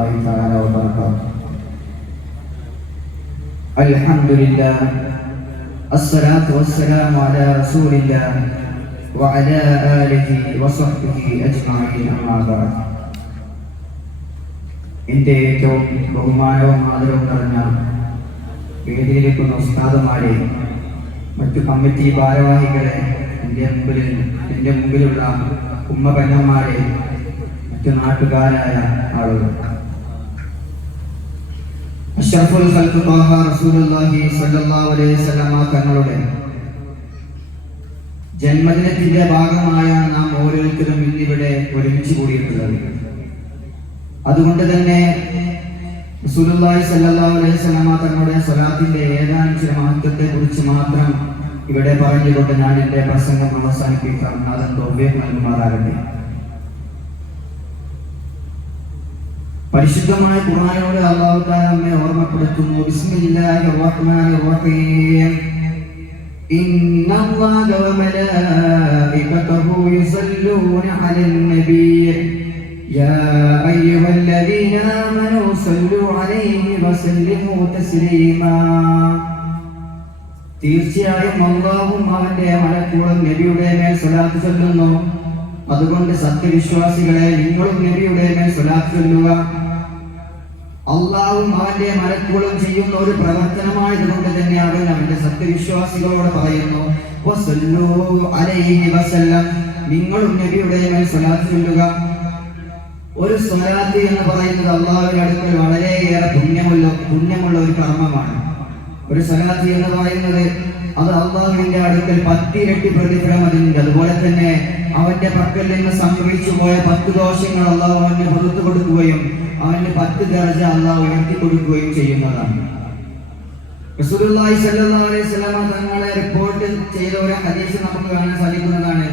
الله تعالى وبركاته. الحمد لله الصلاة والسلام على رسول الله وعلى آله وصحبه أجمعين أما بعد. എൻ്റെ ഏറ്റവും ബഹുമാനവും ആദരവും നിറഞ്ഞ വേദിയിലിരിക്കുന്ന ഉസ്താദുമാരെ, മറ്റു കമ്മിറ്റി ഭാരവാഹികളെ, എൻ്റെ മുമ്പിലുള്ള ഉമ്മ പെണ്ണന്മാരെ, മറ്റു നാട്ടുകാരായ ആളുകൾ, അഷ്റഫുൽ ഖൽഖ് ത്വാഹ റസൂലുള്ളാഹി സ്വല്ലല്ലാഹു അലൈഹി വസല്ലമ തങ്ങളുടെ ജന്മദിനത്തിന്റെ ഭാഗമായ നാം ഓരോരുത്തരും ഇന്നിവിടെ ഒരുമിച്ച് കൂടിയിട്ടുള്ളത്. അതുകൊണ്ട് തന്നെ റസൂലുള്ളാഹി സ്വല്ലല്ലാഹു അലൈഹി വസല്ലമ തങ്ങളുടെ സ്വലാത്തിന്റെ ഏതാനും ചില മഹത്വത്തെ കുറിച്ച് മാത്രം ഇവിടെ പറഞ്ഞുകൊണ്ട് ഞാൻ എൻ്റെ പ്രസംഗം അവസാനിപ്പിക്കാം. നാഥൻ തൗഫീഖ് നൽകുമാറാകട്ടെ. പരിശുദ്ധമായ ഖുർആനിലൂടെ അല്ലാഹു തആല നമ്മെ ഓർമ്മപ്പെടുത്തുന്നു. ബിസ്മില്ലാഹിർ റഹ്മാനിർ റഹീം. ഇന്നല്ലാഹ വമലായികതഹു യുസല്ലൂന അലൻ നബിയ്യ യാ അയ്യുഹല്ലദീന ആമനൂ സല്ലു അലൈഹി വസല്ലിമൂ തസ്ലീമാ. തീർച്ചയായും അല്ലാഹുവും അവന്റെ മലക്കുകളും നബിയുടെ മേൽ സ്വലാത്ത് ചൊല്ലുന്നു. അതുകൊണ്ട് സത്യവിശ്വാസികളെ, നിങ്ങളും നബിയുടെ മേൽ സ്വലാത്ത് ചൊല്ലുക. അല്ലാഹുവും അവന്റെ മലക്കുകളും ചെയ്യുന്ന ഒരു പ്രവർത്തനമായതുകൊണ്ട് തന്നെ അവൻ അവന്റെ സത്യവിശ്വാസികളോട് പറയുന്നു, വസല്ലു അലൈഹി വസല്ലം, നിങ്ങളും നബിയുടെ മേൽ സ്വലാത്ത് ചൊല്ലുക. ഒരു സ്വലാത്ത് എന്ന് പറയുന്നത് അല്ലാഹുവിന്റെ അടുക്കൽ വളരെയേറെ പുണ്യമുള്ള ഒരു കർമ്മമാണ്. ഒരു സ്വലാത്ത് എന്ന് പറയുന്നത് അത് അല്ലാഹുവിന്റെ അടുക്കൽ 10 ഇരട്ടി പ്രതിഫലം അതിനുണ്ട്. അതുപോലെ തന്നെ അവന്റെ പക്കൽ നിന്ന് സംഭവിച്ചു പോയ 10 ദോഷങ്ങൾ അല്ലാഹു അവന് പുറത്തു കൊടുക്കുകയും അവന് 10 ദർജ അല്ലാഹു ഉയർത്തി കൊടുക്കുകയും ചെയ്യുന്നതാണ്. റസൂലുള്ളാഹി സ്വല്ലല്ലാഹു അലൈഹി വസല്ലമ തങ്ങളെ റിപ്പോർട്ട് ചെയ്ത ഒരു ഹദീസ് നമുക്ക് കാണാൻ സാധിക്കുന്നതാണ്.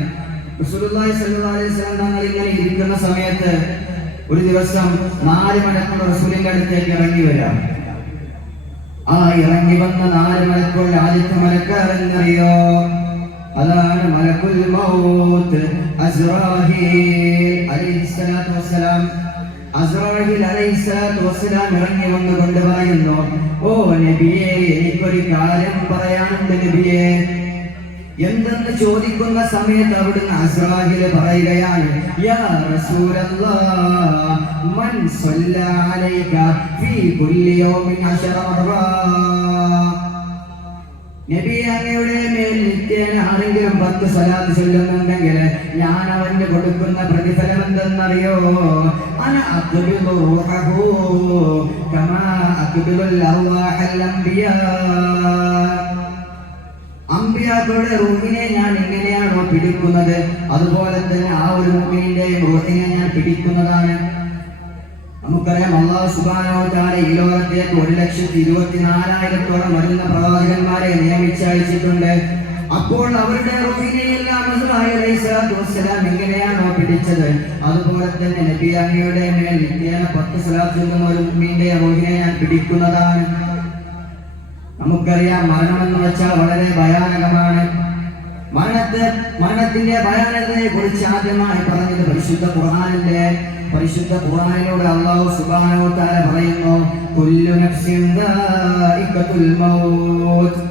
റസൂലുള്ളാഹി സ്വല്ലല്ലാഹു അലൈഹി വസല്ലം തങ്ങൾ ഇങ്ങനെ ഇരിക്കുന്ന സമയത്ത് ഒരു ദിവസം 4 മലക്കുകൾ റസൂലിന്റെ അടുത്തേക്ക് ഇറങ്ങി വരാം. ആ ഇറങ്ങി വന്ന 4 മലക്കുകൾ ആദ്യത്തെ മലക്കാരെന്നറിയോ? അതാണ് മലക്കുൽ മൗത്ത് അസ്റാഹീൽ അലൈഹിസ്സലാത്തു വസ്സലാം. അസ്റാഹീൽ അലൈഹിസ്സലാത്തു വസ്സലാം ഇറങ്ങി വന്നുകൊണ്ട് പറയുന്നു, ഓ നബിയേ, എനിക്കൊരു കാര്യം പറയാനുണ്ട് നബിയേ. എന്തെന്ന് ചോദിക്കുന്ന സമയത്ത് അവിടുന്ന് അസ്റാഹീൽ പറയുകയാണ്, യാ റസൂലല്ലാഹ്, മൻ സ്വല്ലാ അലൈക ഫീ കുല്ലി യൗമിൻ 10 മർറാ. നബി, അങ്ങയുടെ മേൽ നിത്യേന ആരെങ്കിലും 10 സ്വലാത്ത് ചൊല്ലുന്നുണ്ടെങ്കിൽ ഞാൻ അവന് കൊടുക്കുന്ന പ്രതിഫലം എന്തെന്നറിയോ? അന അഖ്ബിദു റൂഹഹു കമാ അഖ്ബിദുൽ അർവാഹൽ അംബിയാ. അമ്പിയാക്കളുടെ റൂഹിനെ ഞാൻ എങ്ങനെയാണോ പിടിക്കുന്നത്, അതുപോലെ തന്നെ ആ ഒരു മുഅ്മിനിന്റെ റൂഹിനെ ഞാൻ പിടിക്കുന്നതാണ്. നമുക്കറിയാം, അല്ലാഹു സുബ്ഹാനഹു വ തആല ഈ ലോകത്തേക്ക് 1,24,000-ഓളം വരുന്ന പ്രവാചകന്മാരെ നിയമിച്ചയച്ചിട്ടുണ്ട്. അപ്പോൾ അവരുടെ റൂഹിനെ എല്ലാം അസ്റായീൽ അലൈഹിസ്സലാത്തു വസ്സലാം എങ്ങനെയാണോ പിടിച്ചത്, അതുപോലെ തന്നെ നബി അങ്ങയുടെ മേൽ നിത്യേന 10 സ്വലാത്ത് ചൊല്ലുന്ന ഒരു മുഅ്മിനിന്റെ റൂഹിനെ ഞാൻ പിടിക്കുന്നതാണ്. നമുക്കറിയാം, മരണമെന്ന് വെച്ചാൽ വളരെ ഭയാനകമാണ്. മരണത്തിന്റെ ഭയാനകതയെ കുറിച്ച് ആദ്യമായി പറഞ്ഞത് പരിശുദ്ധ ഖുർആനിലൂടെ അല്ലാഹു സുബ്ഹാനഹു വ തആല പറയുന്നു, കുല്ലു നഫ്സിൻ ദാഇഖത്തുൽ മൗത്ത്.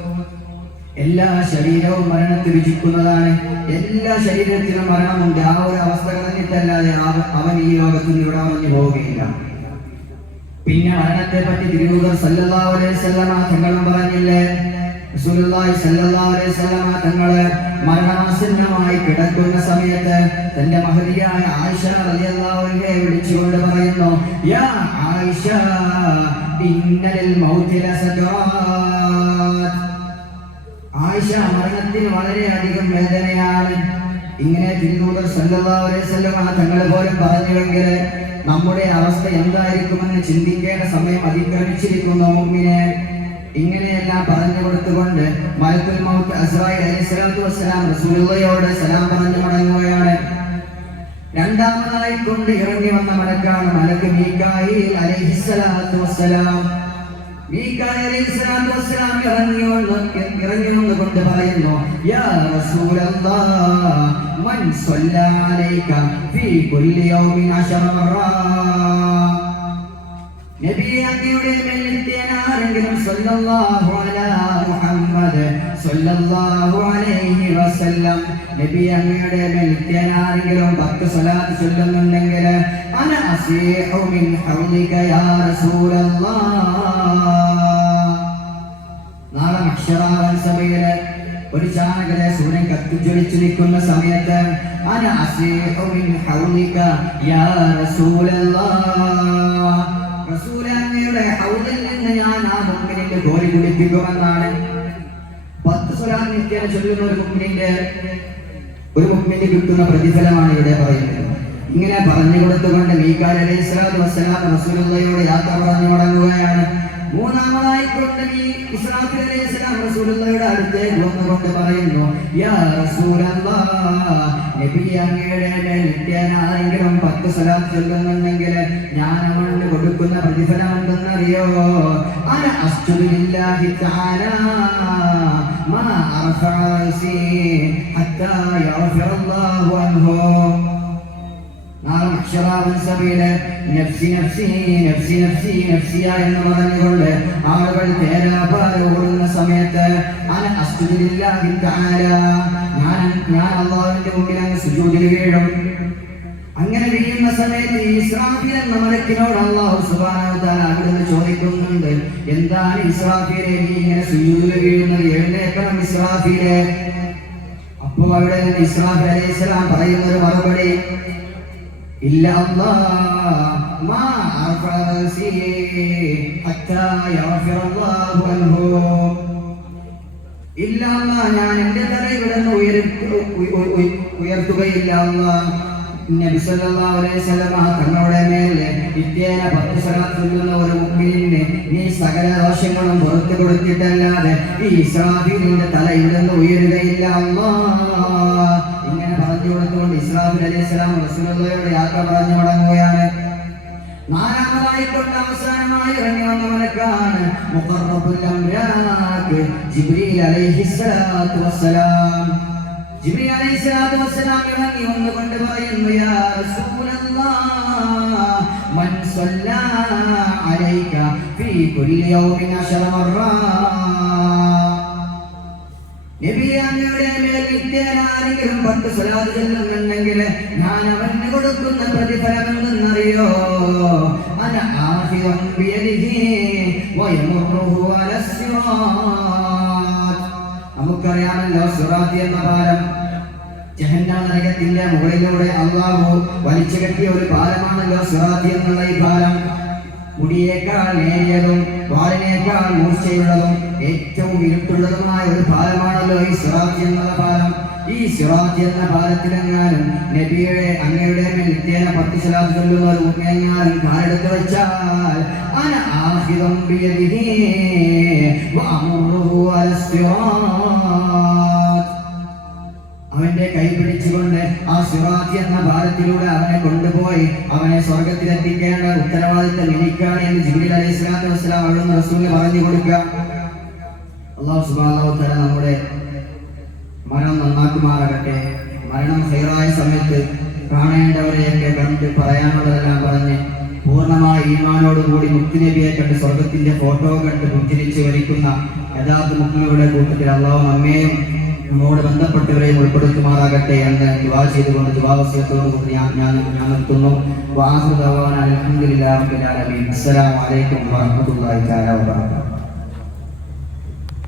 എല്ലാ ശരീരവും മരണത്തെ രുചിക്കുന്നതാണ്. എല്ലാ ശരീരത്തിനും മരണമുണ്ട്. ആ ഒരു അവസ്ഥ കളഞ്ഞിട്ടല്ലാതെ അവൻ ഈ ലോകത്ത് നിന്ന് ഇവിടെ പറഞ്ഞു പോവുകയില്ല. പിന്നെ മരണത്തെ പറ്റി തിരുദൂതർ സല്ലല്ലാഹു അലൈഹി വസല്ലമ തങ്ങളും പറഞ്ഞില്ലേ? റസൂലുള്ളാഹി സല്ലല്ലാഹു അലൈഹി വസല്ലമ തങ്ങളെ മരണാസന്നമായി കിടക്കുന്ന സമയത്ത് തന്റെ മഹദിയായ ആയിഷ റളിയല്ലാഹു അൻഹയെ വിളിച്ചുകൊണ്ട് പറയുന്നു, യാ ആയിഷ, ഇന്നലിൽ മൗതി ലസകറാത്ത്. ആയിഷ, മരണത്തിന് വളരെയധികം വേദനയാണ്. ഇങ്ങനെ തിരുദൂതർ സല്ലല്ലാഹു അലൈഹി വസല്ലമ തങ്ങൾ പോലും പറഞ്ഞുവെങ്കിൽ നമ്മുടെ അവസ്ഥ എന്തായിരിക്കുമെന്ന് ചിന്തിക്കേണ്ട സമയം അതിക്രമിച്ചിരിക്കുന്നു മുഅ്മിനെ. ഇങ്ങനെയെല്ലാം പറഞ്ഞു കൊടുത്തുകൊണ്ട് മലക്കുൽ മൗത്ത് അസ്റായീൽ അലൈഹിസ്സലാത്തു വസ്സലാം റസൂലുള്ളാഹിയോട് സലാം പറഞ്ഞു മടങ്ങുകയാണ്. രണ്ടാമതായി കൊണ്ട് ഇറങ്ങി വന്ന മലക്കാണ് മലക്ക് മീകായിൽ അലൈഹിസ്സലാത്തു വസ്സലാം. മീകായിൽ അലൈഹിസ്സലാത്തു വസ്സലാം ഇറങ്ങി വന്നുകൊണ്ട് പറയുന്നു, യാ റസൂലല്ലാഹ്, മൻ സ്വല്ലാ അലൈക ഫീ കുല്ലി യൗമിൻ 10 മർറാ. നബിയെ അങ്ങയുടെ മേൽ നിത്യനാരെങ്കിലും സല്ലല്ലാഹു അലാ മുഹമ്മദ് സല്ലല്ലാഹു അലൈഹി വസല്ലം നബിയെ അങ്ങയുടെ മേൽ നിത്യനാരെങ്കിലും 10 സ്വലാത്ത് ചൊല്ലുന്നുണ്ടെങ്കിൽ അന അസീഹു മിൻ ഹൗലിക യാ റസൂലല്ലാഹ്. നാളെ മഹ്ശറാവൻ സഭയില് ഒരു ചാനകരെ സൂര്യൻ കത്തിജ്വലിച്ചു നിൽക്കുന്ന സമയത്ത് അന അസീഹു മിൻ ഹൗലിക യാ റസൂലല്ലാഹ്, റസൂലേ അങ്ങയുടെ ഹൗദിൽ നിന്ന് ഞാൻ ആ മുഅ്മിനിന്റെ കോരി കുടിപ്പിക്കുമെന്നാണ്. 10 സ്വലാത്ത് നിത്യേന ചൊല്ലുന്ന ഒരു മുഅ്മിന് കിട്ടുന്ന പ്രതിഫലമാണ് ഇവിടെ പറയുന്നത്. ഇങ്ങനെ പറഞ്ഞു കൊടുത്തുകൊണ്ട് മീകായിൽ അലൈഹിസ്സലാത്തു വസ്സലാം റസൂലുള്ളാഹിയോട് യാത്ര പറഞ്ഞു മടങ്ങുകയാണ്. മൂന്നാമതായിക്കൊണ്ട് ഇസ്രാഫീൽ അലൈഹിസ്സലാം റസൂലുള്ളാഹിയുടെ അടുത്തേക്ക് വന്നുകൊണ്ട് പറയുന്നു, യാ റസൂലല്ലാഹ്, നബിയെ അങ്ങയുടെ മേൽ നിത്യേനാരെങ്കിലും 10 സ്വലാത്ത് ചൊല്ലുന്നുണ്ടെങ്കിൽ ഞാൻ അവന് കൊടുക്കുന്ന പ്രതിഫലം എന്തെന്നറിയോ? അന അസ്ജുദു ലില്ലാഹി തആലാ മാ അർഫഅ റഅസി ഹത്താ യഗ്ഫിറല്ലാഹു അൻഹു. നാളെ മഹ്ശറാവൻ സഭയില് നഫ്സി നഫ്സി നഫ്സി നഫ്സി നഫ്സിയ എന്ന് പറഞ്ഞുകൊണ്ട് ആളുകൾ തേരാപാര ഓടുന്ന സമയത്ത് അന അസ്ജുദു ലില്ലാഹി തആല, ഞാൻ അല്ലാഹുവിന്റെ മുമ്പിൽ അങ്ങ് സുജൂദിൽ വീഴും. അങ്ങനെ വീഴുന്ന സമയത്ത് ഇസ്രാഫീൽ എന്ന മലക്കിനോട് അല്ലാഹു സുബ്ഹാനഹു വ തആല അവിടുന്ന് ചോദിക്കുന്നുണ്ട്, എന്താണ് ഇസ്രാഫീലെ നീ ഇങ്ങനെ സുജൂദിൽ വീഴുന്നത്? എഴുന്നേൽക്കണം ഇസ്രാഫീലെ. അപ്പോൾ അവിടെ ഇസ്രാഫീൽ അലൈഹിസ്സലാം പറയുന്നൊരു മറുപടി, ഇല്ല അല്ലാഹ് മാ അർഫഅ റഅസി ഹത്താ യഗ്ഫിറല്ലാഹു അൻഹു. ഇല്ല അല്ലാഹ്, ഞാൻ എൻ്റെ തല ഇവിടെ ഉയർത്തുകയില്ല. അല്ലാഹ് നബി സല്ലല്ലാഹു അലൈഹി വസല്ലം തങ്ങളുടെ മേൽ നിത്യേന 10 സ്വലാത്ത് ചൊല്ലുന്ന ഒരു മുഅ്മിനിന് നീ സകല ദോഷങ്ങളും പുറത്തു കൊടുത്തിട്ടല്ലാതെ ഈ ഇസ്രാഫീലിന്റെ തല ഇവിടെ ഉയരുകയില്ല അല്ലാഹ്. ഇങ്ങനെ പറഞ്ഞു കൊടുത്തുകൊണ്ട് ഇസ്രാഫീൽ അലൈഹിസ്സലാം റസൂലുള്ളാഹിയോട് യാത്ര പറഞ്ഞു മടങ്ങുകയാണ്. നാലാമതായിക്കൊണ്ട് അവസാനമായി ഇറങ്ങി വന്ന മലക്കാണ് മുഖറബുൽ അംലാക്ക് ജിബ്രീൽ അലൈഹിസ്സലാത്തു വസ്സലാം. ജിബ്രീൽ അലൈഹിസ്സലാത്തു വസ്സലാം ഇറങ്ങി വന്നുകൊണ്ട് പറയുന്നു, യാ റസൂലല്ലാഹ്, മൻ സല്ലാ അലൈക ഫീ കുല്ലി യൗമിൻ 10 മർറാത്ത്. നബിയെ അങ്ങയുടെ മേൽ നിത്യേനാരെങ്കിലും 10 സ്വലാത്ത് ചൊല്ലുന്നുണ്ടെങ്കിൽ ഞാൻ അവന് കൊടുക്കുന്ന പ്രതിഫലം എന്തെന്നറിയോ? അന ആഖിദുൻ ബിയദിഹി വയമുറുഹു അലാ സിറാത്ത്. നമുക്കറിയാമല്ലോ സിറാത്ത് എന്ന പാലം ജഹന്നമ നരകത്തിന്റെ മുകളിലൂടെ അല്ലാഹു വലിച്ചു കെട്ടിയ ഒരു പാലമാണല്ലോ സിറാത്ത് എന്നുള്ള ഈ പാലം. മുടിയേക്കാൾ നേരിയതും വാളിനേക്കാൾ മൂർച്ചയുള്ളതും ഏറ്റവും ഇരുട്ടുള്ളതുമായ ഒരു പാലമാണല്ലോ ഈ സിറാത്ത് എന്നുള്ള പാലം. ഈ സിറാത്ത് എന്ന പാലത്തിലെങ്ങാനും നബിയുടെ അങ്ങയുടെ മേൽ നിത്യേന 10 സ്വലാത്ത് ചൊല്ലുന്ന ഒരു മുഅ്മിനെങ്ങാനും കാലെടുത്ത് വെച്ചാൽ അന ആഖിദുൻ ബിയദിഹി വഅമുറുഹു അലാ സിറാത്ത്. അവന്റെ കൈ പിടിച്ചുകൊണ്ട് ആ സിറാത്ത് എന്ന പാലത്തിലൂടെ അവനെ കൊണ്ടുപോയി അവനെ സ്വർഗത്തിലെത്തിക്കേണ്ട ഉത്തരവാദിത്തം എനിക്കാണ് എന്ന് ജിബ്രീൽ അലൈഹിസ്സലാത്തു വസ്സലാം അവിടുന്ന് റസൂലിന് പറഞ്ഞു കൊടുക്കുക. അല്ലാഹു സുബ്ഹാനഹു വ തആല നമ്മുടെ മരണം നന്നാക്കുമാറാകട്ടെ. മരണം ഖൈറായ സമയത്ത് കാണേണ്ടവരെയൊക്കെ കണ്ട് പറയാനുള്ളതെല്ലാം പറഞ്ഞ് പൂർണ്ണമായ ഈമാനോടുകൂടി മുത്തുനബിയെ കണ്ട് സ്വർഗത്തിന്റെ ഫോട്ടോ കണ്ട് പുഞ്ചിരിച്ച് വരിക്കുന്ന യഥാർത്ഥ മുഅ്മിനുകളുടെ കൂട്ടത്തിൽ അല്ലാഹു നമ്മെയും നമ്മോട് ബന്ധപ്പെട്ടവരെയും ഉൾപ്പെടുത്തുമാറാകട്ടെ എന്ന് ദുആ ചെയ്തുകൊണ്ട് ദുആവസിയത്തോടുകൂടി ഞാൻ നിർത്തുന്നു. വആഖിറു ദഅവാനാ അൽഹംദുലില്ലാഹി റബ്ബിൽ ആലമീൻ. അസ്സലാമു അലൈക്കും വറഹ്മത്തുള്ളാഹി തആല വബറകാതുഹു.